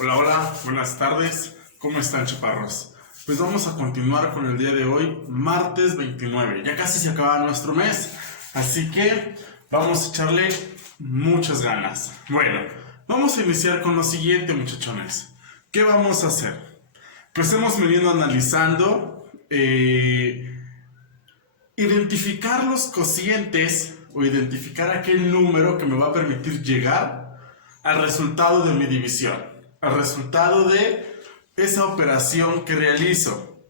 Hola, hola, buenas tardes. ¿Cómo están, chaparros? Pues vamos a continuar con el día de hoy, martes 29. Ya casi se acaba nuestro mes, así que vamos a echarle muchas ganas. Bueno, vamos a iniciar con lo siguiente, muchachones. ¿Qué vamos a hacer? Pues hemos venido analizando identificar los cocientes o identificar aquel número que me va a permitir llegar al resultado de mi división, al resultado de esa operación que realizo,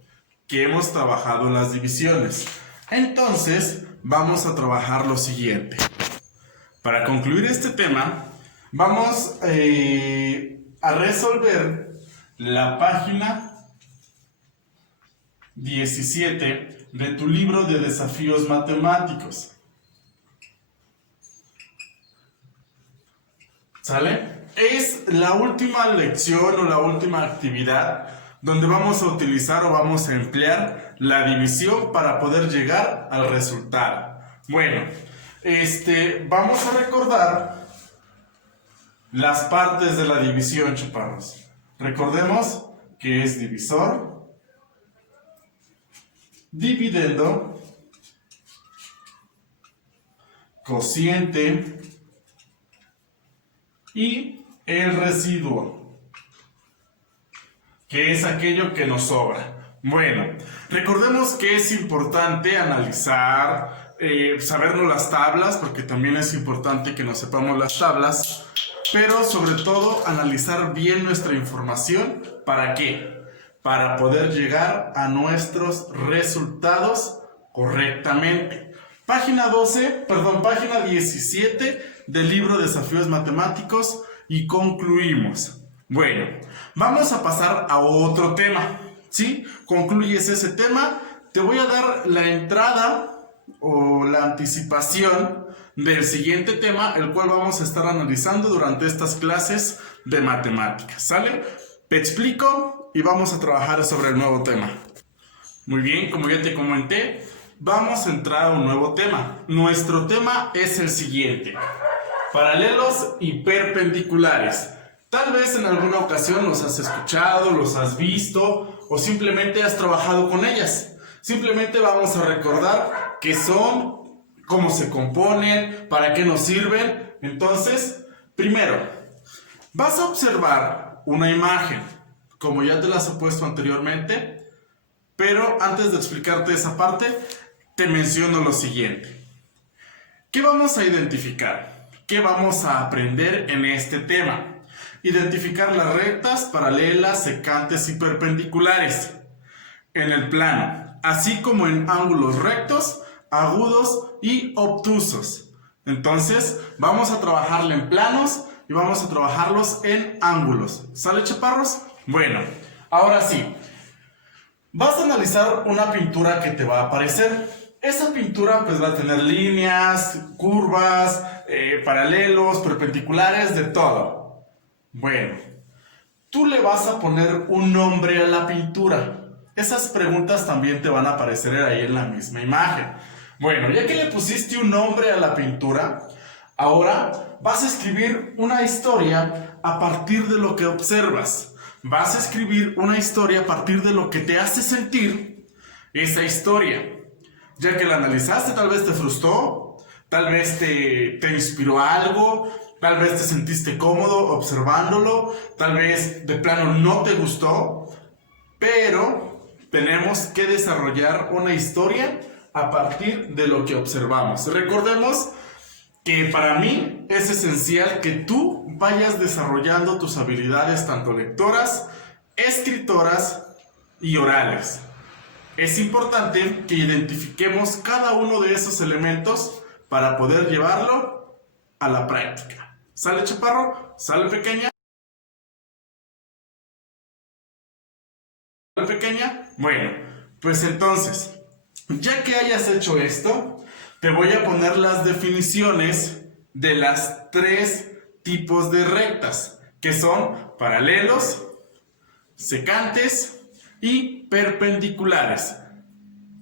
que hemos trabajado en las divisiones. Entonces, vamos a trabajar lo siguiente. Para concluir este tema, vamos a resolver la página 17 de tu libro de desafíos matemáticos. ¿Sale? Es la última lección o la última actividad donde vamos a utilizar o vamos a emplear la división para poder llegar al resultado. Bueno, vamos a recordar las partes de la división, chaparros. Recordemos que es divisor, dividendo, cociente y el residuo, que es aquello que nos sobra. Bueno, recordemos que es importante analizar, sabernos las tablas, porque también es importante que nos sepamos las tablas, pero sobre todo analizar bien nuestra información. ¿Para qué? Para poder llegar a nuestros resultados correctamente. Página 17 del libro Desafíos Matemáticos y concluimos. Bueno, vamos a pasar a otro tema, ¿sí? Concluyes ese tema, te voy a dar la entrada o la anticipación del siguiente tema, el cual vamos a estar analizando durante estas clases de matemáticas, ¿sale? Te explico y vamos a trabajar sobre el nuevo tema. Muy bien, como ya te comenté, vamos a entrar a un nuevo tema. Nuestro tema es el siguiente: paralelos y perpendiculares. Tal vez en alguna ocasión los has escuchado, los has visto o simplemente has trabajado con ellas. Simplemente vamos a recordar qué son, cómo se componen, para qué nos sirven. Entonces, primero, vas a observar una imagen, como ya te las he puesto anteriormente, pero antes de explicarte esa parte, te menciono lo siguiente. ¿Qué vamos a identificar? ¿Qué vamos a aprender en este tema? Identificar las rectas, paralelas, secantes y perpendiculares en el plano, así como en ángulos rectos, agudos y obtusos. Entonces, vamos a trabajarla en planos y vamos a trabajarlos en ángulos. ¿Sale, chaparros? Bueno, ahora sí, vas a analizar una pintura que te va a aparecer. Esa pintura pues va a tener líneas, curvas, paralelos, perpendiculares, de todo. Bueno, tú le vas a poner un nombre a la pintura. Esas preguntas también te van a aparecer ahí en la misma imagen. Bueno, ya que le pusiste un nombre a la pintura, ahora vas a escribir una historia a partir de lo que observas. Vas a escribir una historia a partir de lo que te hace sentir esa historia. Ya que la analizaste, tal vez te frustró, tal vez te inspiró algo, tal vez te sentiste cómodo observándolo, tal vez de plano no te gustó, pero tenemos que desarrollar una historia a partir de lo que observamos. Recordemos que para mí es esencial que tú vayas desarrollando tus habilidades tanto lectoras, escritoras y orales. Es importante que identifiquemos cada uno de esos elementos para poder llevarlo a la práctica. ¿Sale, chaparro? ¿Sale, pequeña? ¿Sale, pequeña? Bueno, pues entonces, ya que hayas hecho esto, te voy a poner las definiciones de las tres tipos de rectas, que son paralelos, secantes y perpendiculares.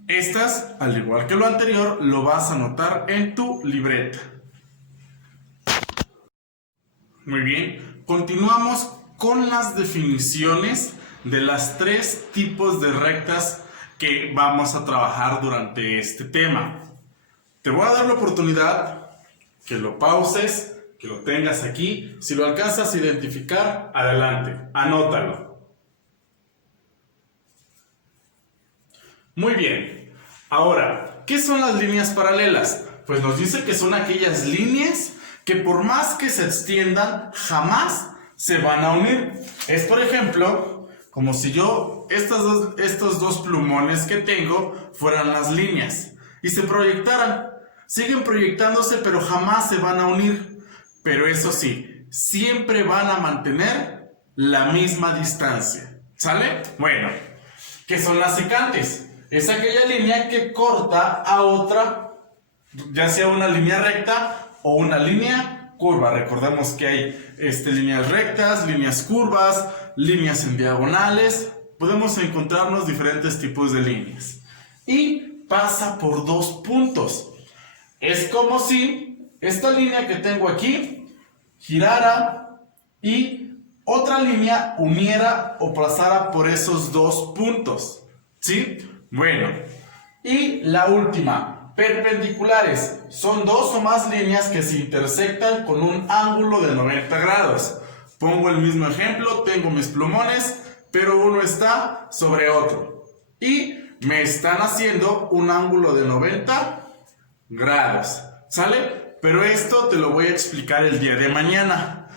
Estas, al igual que lo anterior, lo vas a anotar en tu libreta. Muy bien, continuamos con las definiciones de las 3 tipos de rectas que vamos a trabajar durante este tema. Te voy a dar la oportunidad que lo pauses, que lo tengas aquí. Si lo alcanzas a identificar, adelante, anótalo. Muy bien. Ahora, ¿qué son las líneas paralelas? Pues nos dice que son aquellas líneas que por más que se extiendan, jamás se van a unir. Es, por ejemplo, como si yo estos dos plumones que tengo fueran las líneas y se proyectaran. Siguen proyectándose, pero jamás se van a unir. Pero eso sí, siempre van a mantener la misma distancia. ¿Sale? Bueno, ¿qué son las secantes? Es aquella línea que corta a otra, ya sea una línea recta o una línea curva. Recordemos que hay líneas rectas, líneas curvas, líneas en diagonales. Podemos encontrarnos diferentes tipos de líneas. Y pasa por 2 puntos. Es como si esta línea que tengo aquí girara y otra línea uniera o pasara por esos 2 puntos. ¿Sí? Bueno, y la última, perpendiculares. Son 2 o más líneas que se intersectan con un ángulo de 90 grados. Pongo el mismo ejemplo, tengo mis plumones, pero uno está sobre otro. Y me están haciendo un ángulo de 90 grados. ¿Sale? Pero esto te lo voy a explicar el día de mañana.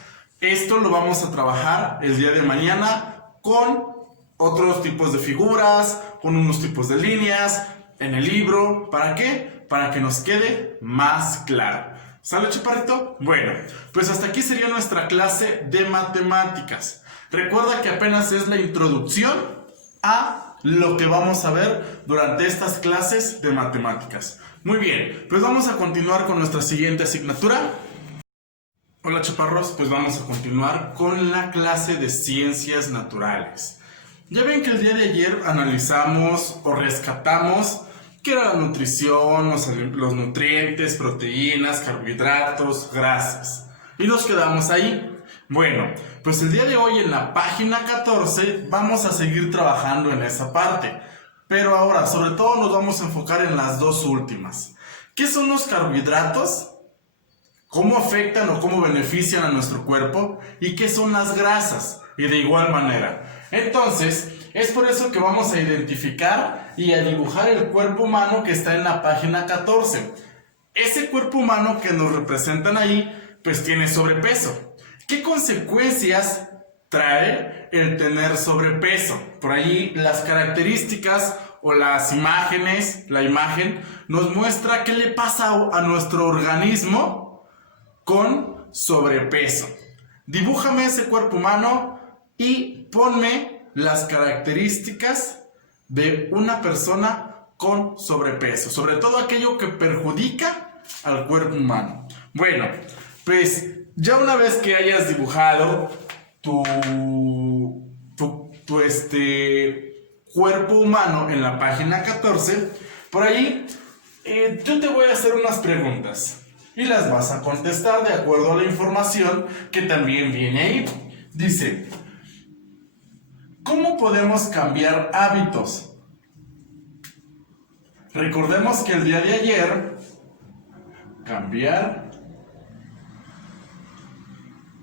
Esto lo vamos a trabajar el día de mañana con otros tipos de figuras, con unos tipos de líneas, en el libro. ¿Para qué? Para que nos quede más claro. ¿Sale, chaparrito? Bueno, pues hasta aquí sería nuestra clase de matemáticas. Recuerda que apenas es la introducción a lo que vamos a ver durante estas clases de matemáticas. Muy bien, pues vamos a continuar con nuestra siguiente asignatura. Hola, chaparros, pues vamos a continuar con la clase de ciencias naturales. Ya ven que el día de ayer analizamos o rescatamos qué era la nutrición, los nutrientes, proteínas, carbohidratos, grasas. Y nos quedamos ahí. Bueno, pues el día de hoy en la página 14 vamos a seguir trabajando en esa parte. Pero ahora, sobre todo, nos vamos a enfocar en las 2 últimas. ¿Qué son los carbohidratos? ¿Cómo afectan o cómo benefician a nuestro cuerpo? ¿Y qué son las grasas? Y de igual manera. Entonces, es por eso que vamos a identificar y a dibujar el cuerpo humano que está en la página 14. Ese cuerpo humano que nos representan ahí, pues tiene sobrepeso. ¿Qué consecuencias trae el tener sobrepeso? Por ahí las características o las imágenes, la imagen nos muestra qué le pasa a nuestro organismo con sobrepeso. Dibújame ese cuerpo humano y ponme las características de una persona con sobrepeso, sobre todo aquello que perjudica al cuerpo humano. Bueno, pues ya una vez que hayas dibujado tu cuerpo humano en la página 14, por ahí yo te voy a hacer unas preguntas y las vas a contestar de acuerdo a la información que también viene ahí. Dice, ¿cómo podemos cambiar hábitos? Recordemos que el día de ayer, cambiar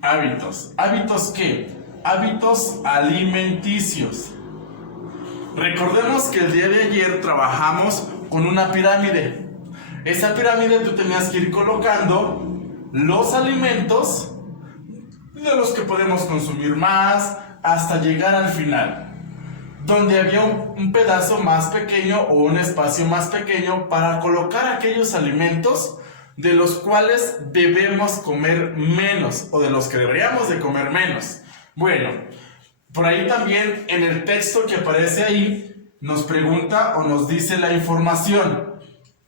hábitos. ¿Hábitos qué? Hábitos alimenticios. Recordemos que el día de ayer trabajamos con una pirámide. Esa pirámide tú tenías que ir colocando los alimentos de los que podemos consumir más hasta llegar al final, donde había un pedazo más pequeño o un espacio más pequeño para colocar aquellos alimentos de los cuales debemos comer menos o de los que deberíamos de comer menos. Bueno, por ahí también en el texto que aparece ahí nos pregunta o nos dice la información,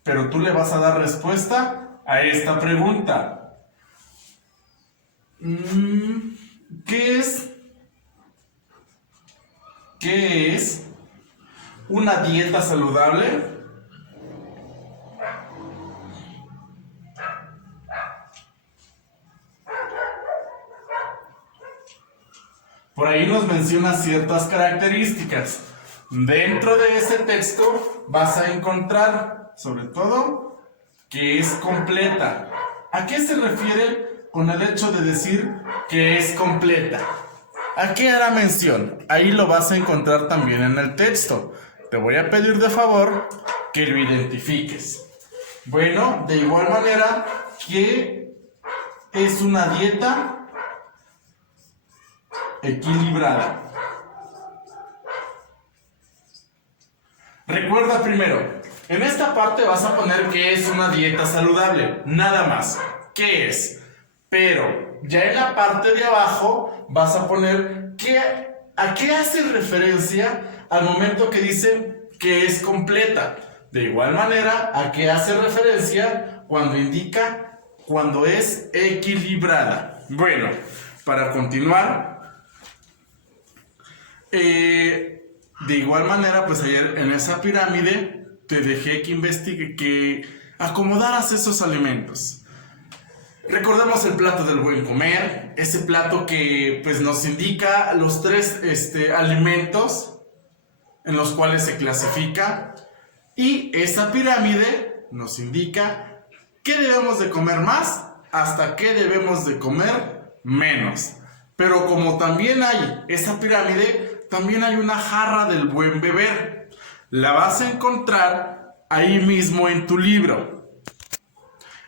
pero tú le vas a dar respuesta a esta pregunta. ¿Qué es una dieta saludable? Por ahí nos menciona ciertas características. Dentro de ese texto vas a encontrar, sobre todo, que es completa. ¿A qué se refiere con el hecho de decir que es completa? ¿A qué hará mención? Ahí lo vas a encontrar también en el texto. Te voy a pedir de favor que lo identifiques. Bueno, de igual manera, ¿qué es una dieta equilibrada? Recuerda primero, en esta parte vas a poner que es una dieta saludable, nada más. ¿Qué es? Pero ya en la parte de abajo vas a poner a qué hace referencia al momento que dice que es completa. De igual manera, a qué hace referencia cuando indica cuando es equilibrada. Bueno, para continuar, de igual manera, pues ayer en esa pirámide te dejé que acomodaras esos alimentos. Recordemos el plato del buen comer, ese plato que pues nos indica los tres alimentos en los cuales se clasifica, y esa pirámide nos indica qué debemos de comer más hasta qué debemos de comer menos. Pero como también hay esa pirámide, también hay una jarra del buen beber. La vas a encontrar ahí mismo en tu libro.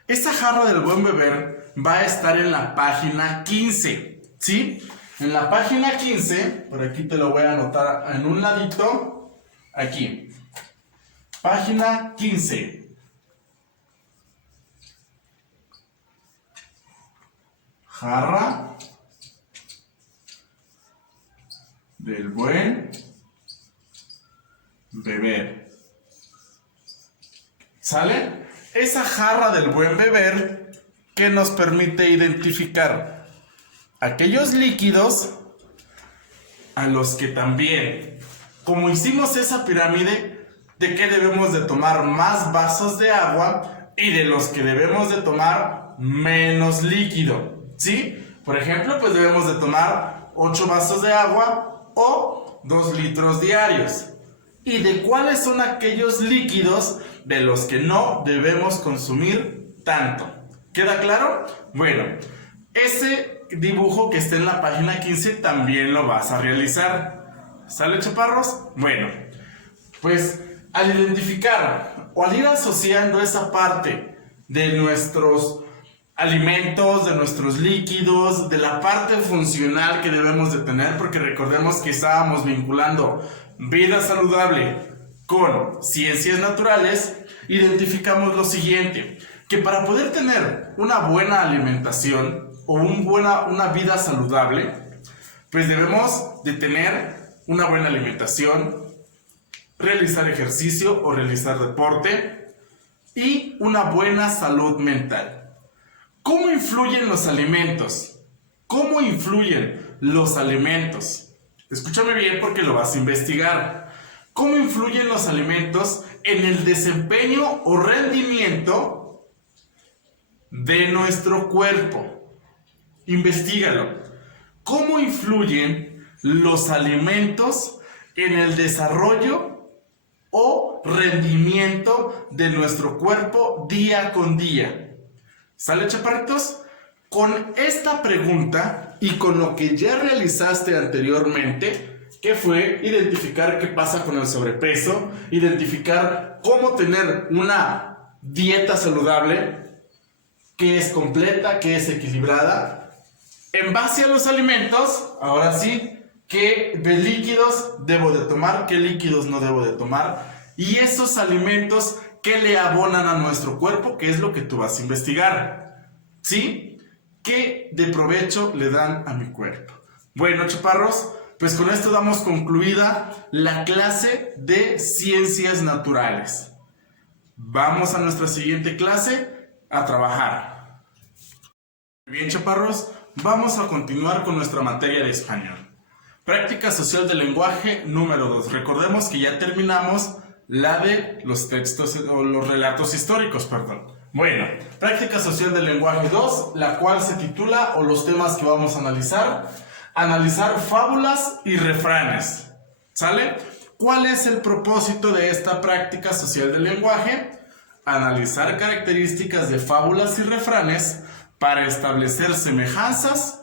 Esa jarra del buen beber va a estar en la página 15, ¿sí? En la página 15, por aquí te lo voy a anotar en un ladito, aquí. Página 15. Jarra del buen beber. ¿Sale? Esa jarra del buen beber que nos permite identificar aquellos líquidos a los que también, como hicimos esa pirámide, de que debemos de tomar más vasos de agua y de los que debemos de tomar menos líquido, ¿sí? Por ejemplo, pues debemos de tomar 8 vasos de agua o 2 litros diarios. ¿Y de cuáles son aquellos líquidos de los que no debemos consumir tanto? ¿Queda claro? Bueno, ese dibujo que está en la página 15 también lo vas a realizar. ¿Sale, chaparros? Bueno, pues al identificar o al ir asociando esa parte de nuestros alimentos, de nuestros líquidos, de la parte funcional que debemos de tener, porque recordemos que estábamos vinculando vida saludable con ciencias naturales, identificamos lo siguiente, que para poder tener una buena alimentación o una vida saludable, pues debemos de tener una buena alimentación, realizar ejercicio o realizar deporte y una buena salud mental. ¿Cómo influyen los alimentos? ¿Cómo influyen los alimentos? Escúchame bien porque lo vas a investigar. ¿Cómo influyen los alimentos en el desempeño o rendimiento de nuestro cuerpo? Investígalo. ¿Cómo influyen los alimentos en el desarrollo o rendimiento de nuestro cuerpo día con día? ¿Sale, chaparritos? Con esta pregunta y con lo que ya realizaste anteriormente, que fue identificar qué pasa con el sobrepeso, identificar cómo tener una dieta saludable, que es completa, que es equilibrada, en base a los alimentos, ahora sí, qué líquidos debo de tomar, qué líquidos no debo de tomar, y esos alimentos que le abonan a nuestro cuerpo, que es lo que tú vas a investigar, ¿sí? ¿Qué de provecho le dan a mi cuerpo? Bueno, chaparros, pues con esto damos concluida la clase de ciencias naturales. Vamos a nuestra siguiente clase a trabajar. Bien, chaparros, vamos a continuar con nuestra materia de español. Práctica social del lenguaje número 2. Recordemos que ya terminamos la de los textos o los relatos históricos, perdón. Bueno, práctica social del lenguaje 2, la cual se titula, o los temas que vamos a analizar, analizar fábulas y refranes. ¿Sale? ¿Cuál es el propósito de esta práctica social del lenguaje? Analizar características de fábulas y refranes para establecer semejanzas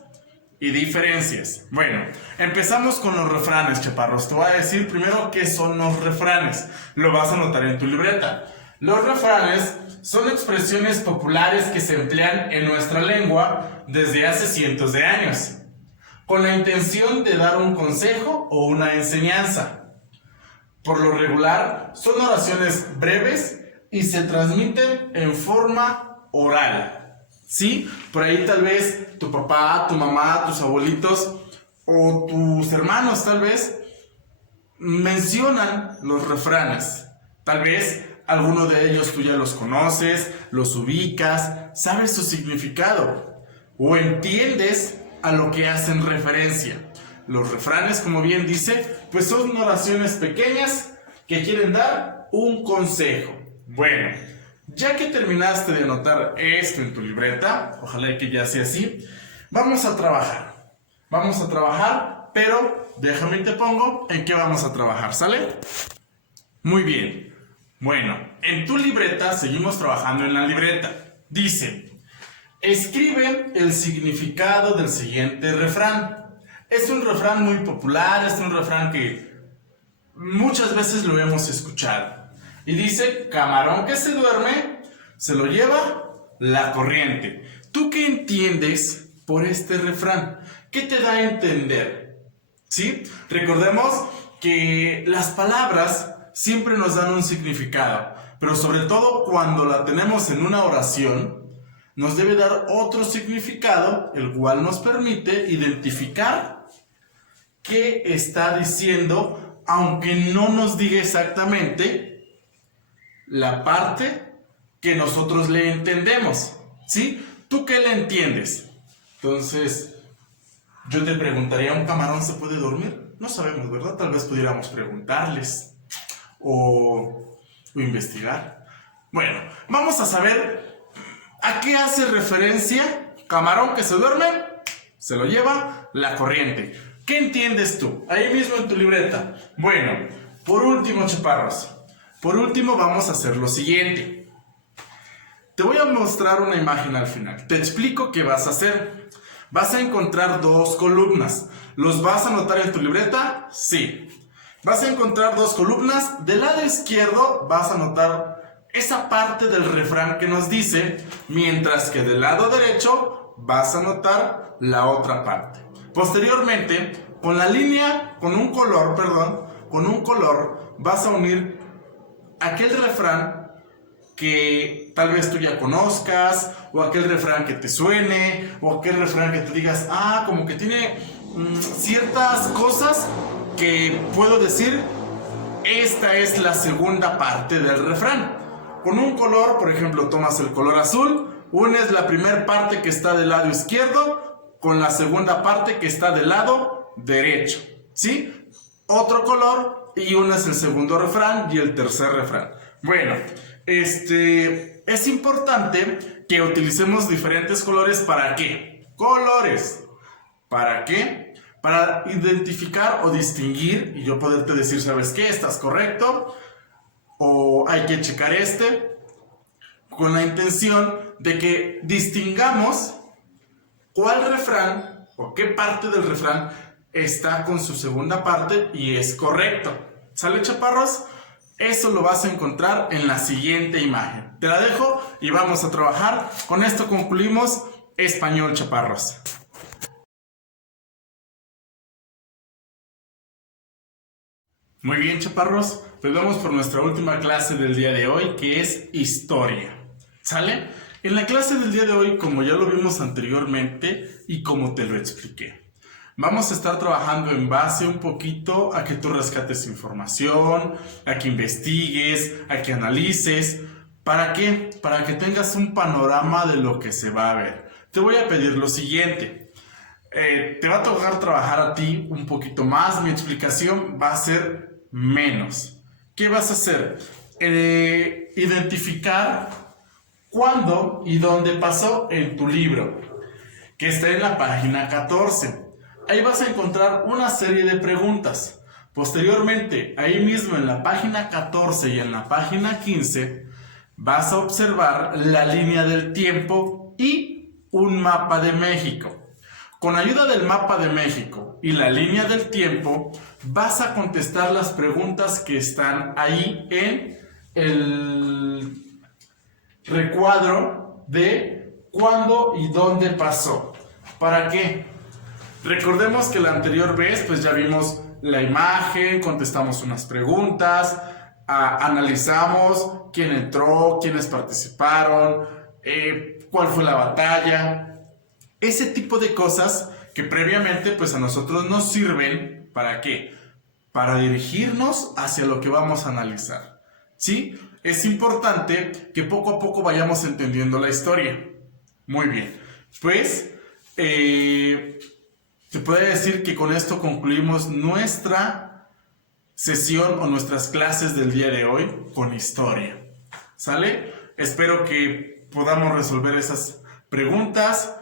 y diferencias. Bueno, empezamos con los refranes, chaparros. Te voy a decir primero qué son los refranes. Lo vas a anotar en tu libreta. Los refranes son expresiones populares que se emplean en nuestra lengua desde hace cientos de años, con la intención de dar un consejo o una enseñanza. Por lo regular, son oraciones breves y se transmiten en forma oral. ¿Sí? Por ahí tal vez tu papá, tu mamá, tus abuelitos o tus hermanos tal vez mencionan los refranes. Tal vez alguno de ellos tú ya los conoces, los ubicas, sabes su significado o entiendes a lo que hacen referencia. Los refranes, como bien dice, pues son oraciones pequeñas que quieren dar un consejo. Bueno, ya que terminaste de anotar esto en tu libreta, ojalá que ya sea así, vamos a trabajar. Vamos a trabajar, pero déjame y te pongo en qué vamos a trabajar, ¿sale? Muy bien. Bueno, en tu libreta seguimos trabajando en la libreta. Dice, escribe el significado del siguiente refrán. Es un refrán muy popular, es un refrán que muchas veces lo hemos escuchado. Y dice, camarón que se duerme, se lo lleva la corriente. ¿Tú qué entiendes por este refrán? ¿Qué te da a entender? ¿Sí? Recordemos que las palabras siempre nos dan un significado, pero sobre todo cuando la tenemos en una oración, nos debe dar otro significado, el cual nos permite identificar qué está diciendo, aunque no nos diga exactamente la parte que nosotros le entendemos, ¿sí? ¿Tú qué le entiendes? Entonces, yo te preguntaría, ¿un camarón se puede dormir? No sabemos, ¿verdad? Tal vez pudiéramos preguntarles o investigar. Bueno, vamos a saber a qué hace referencia camarón que se duerme, se lo lleva la corriente. ¿Qué entiendes tú? Ahí mismo en tu libreta. Bueno, por último, chaparros, por último vamos a hacer lo siguiente. Te voy a mostrar una imagen al final. Te explico qué vas a hacer. Vas a encontrar dos columnas. ¿Los vas a anotar en tu libreta? Sí. Vas a encontrar dos columnas. Del lado izquierdo vas a anotar esa parte del refrán que nos dice, mientras que del lado derecho vas a anotar la otra parte. Posteriormente, con un color, vas a unir aquel refrán que tal vez tú ya conozcas, o aquel refrán que te suene, o aquel refrán que te digas, como que tiene ciertas cosas que puedo decir, esta es la segunda parte del refrán. Con un color, por ejemplo, tomas el color azul, unes la primera parte que está del lado izquierdo con la segunda parte que está del lado derecho, ¿sí? Otro color y unes el segundo refrán y el tercer refrán. Bueno, es importante que utilicemos diferentes colores. ¿Para qué? Colores. ¿Para qué? Para identificar o distinguir y yo poderte decir, ¿sabes qué? ¿Estás correcto? O hay que checar con la intención de que distingamos cuál refrán o qué parte del refrán está con su segunda parte y es correcto. ¿Sale, chaparros? Eso lo vas a encontrar en la siguiente imagen. Te la dejo y vamos a trabajar. Con esto concluimos español, chaparros. Muy bien, chaparros, pues vamos por nuestra última clase del día de hoy, que es historia. ¿Sale? En la clase del día de hoy, como ya lo vimos anteriormente y como te lo expliqué, vamos a estar trabajando en base un poquito a que tú rescates información, a que investigues, a que analices. ¿Para qué? Para que tengas un panorama de lo que se va a ver. Te voy a pedir lo siguiente. Te va a tocar trabajar a ti un poquito más. Mi explicación va a ser menos. ¿Qué vas a hacer? Identificar cuándo y dónde pasó en tu libro, que está en la página 14. ahí vas a encontrar una serie de preguntas. Posteriormente, ahí mismo en la página 14 y en la página 15, vas a observar la línea del tiempo y un mapa de México. Con ayuda del mapa de México y la línea del tiempo, vas a contestar las preguntas que están ahí en el recuadro de cuándo y dónde pasó. ¿Para qué? Recordemos que la anterior vez pues ya vimos la imagen, contestamos unas preguntas, analizamos quién entró, quiénes participaron, cuál fue la batalla. Ese tipo de cosas que previamente pues a nosotros nos sirven, ¿para qué? Para dirigirnos hacia lo que vamos a analizar, ¿sí? Es importante que poco a poco vayamos entendiendo la historia. Muy bien, pues se puede decir que con esto concluimos nuestra sesión o nuestras clases del día de hoy con historia. ¿Sale? Espero que podamos resolver esas preguntas.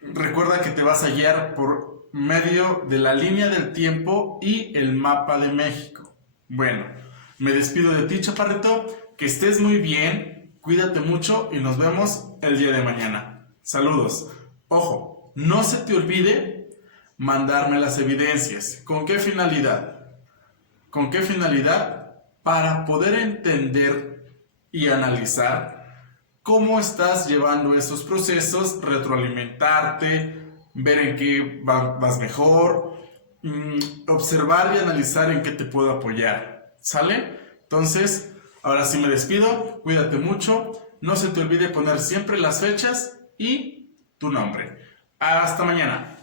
Recuerda que te vas a guiar por medio de la línea del tiempo y el mapa de México. Bueno, me despido de ti, chaparrito. Que estés muy bien, cuídate mucho y nos vemos el día de mañana. Saludos. Ojo, no se te olvide mandarme las evidencias. ¿Con qué finalidad? ¿Con qué finalidad? Para poder entender y analizar cómo estás llevando esos procesos, retroalimentarte, ver en qué vas mejor, observar y analizar en qué te puedo apoyar. ¿Sale? Entonces, ahora sí me despido, cuídate mucho, no se te olvide poner siempre las fechas y tu nombre. Hasta mañana.